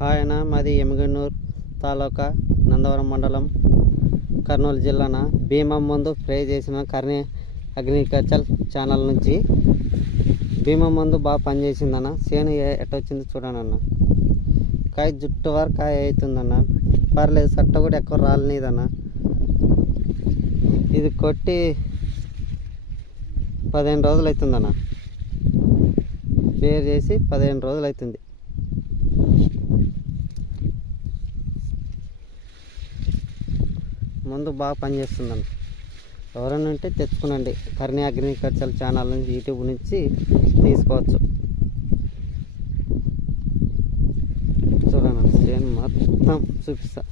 Hi అన్న, మాది ఎమ్మిగనూరు తాలూకా నందవరం మండలం కర్నూలు జిల్లాన భీమా మందు స్ప్రే చేసిన కర్ణి అగ్రికల్చర్ ఛానల్ నుంచి భీమా మందు బాగా పనిచేసిందన్న. చేను ఎట్టొచ్చింది చూడండి అన్న. కాయ జుట్టు వరకు కాయ అవుతుందన్న. పర్లేదు, సట్ట కూడా ఎక్కువ రాలనేదన్న. ఇది కొట్టి 15 రోజులు అవుతుందన్న. స్ప్రే చేసి 15 రోజులు అవుతుంది. ముందు బాగా పనిచేస్తుందన్న. ఎవరైనా ఉంటే తెచ్చుకునండి. కర్ణి అగ్రికల్చర్ ఛానల్ నుంచి, యూట్యూబ్ నుంచి తీసుకోవచ్చు. చూడండి, నేను మొత్తం చూపిస్తా.